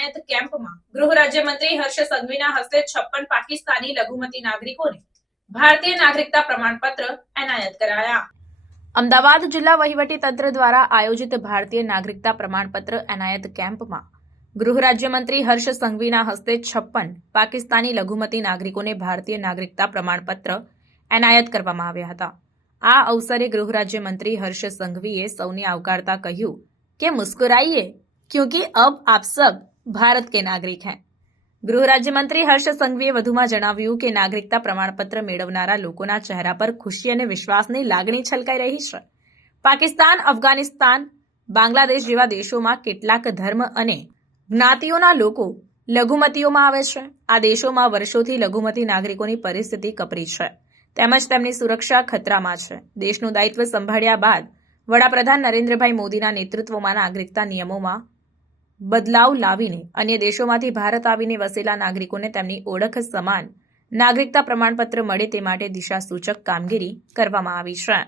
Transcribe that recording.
એનાયત કેમ્પમાં ગૃહ રાજ્યમંત્રી હર્ષ સંઘવીના હસ્તે 56 પાકિસ્તાની લઘુમતી નાગરિકોને ભારતીય નાગરિકતા પ્રમાણપત્ર એનાયત કરાયા। અમદાવાદ જિલ્લા વહીવટીતંત્ર દ્વારા આયોજિત ભારતીય નાગરિકતા પ્રમાણપત્ર એનાયત કેમ્પમાં ગૃહ રાજ્યમંત્રી હર્ષ સંઘવીના હસ્તે 56 પાકિસ્તાની લઘુમતી નાગરિકોને ભારતીય નાગરિકતા પ્રમાણપત્ર એનાયત કરવામાં આવ્યા હતા। આ અવસરે ગૃહ રાજ્યમંત્રી હર્ષ સંઘવીએ સૌને આવકારતા કહ્યું कि मुस्कुराइए क्योंकि अब आप सब भारत के नागरिक हैं। गृह राज्य मंत्री हर्ष संघवीए વધુમાં જણાવ્યું કે નાગરિકતા પ્રમાણપત્ર મેળવનારા લોકોના ચહેરા પર ખુશી અને વિશ્વાસની લાગણી છલકાઈ રહી છે। પાકિસ્તાન, અફઘાનિસ્તાન, બાંગ્લાદેશ જેવા દેશોમાં કેટલાક ધર્મ અને જ્ઞાતિઓના લોકો લઘુમતીઓમાં આવે છે। આ દેશોમાં વર્ષોથી લઘુમતી નાગરિકોની પરિસ્થિતિ કપરી છે તેમજ તેમની સુરક્ષા ખતરામાં છે। દેશનું દાયિત્વ સંભાળ્યા બાદ વડાપ્રધાન નરેન્દ્રભાઈ મોદીના નેતૃત્વમાં નાગરિકતા નિયમોમાં બદલાવ લાવીને અન્ય દેશોમાંથી ભારત આવીને વસેલા નાગરિકોને તેમની ઓળખ સમાન નાગરિકતા પ્રમાણપત્ર મળે તે માટે દિશાસૂચક કામગીરી કરવામાં આવી છે।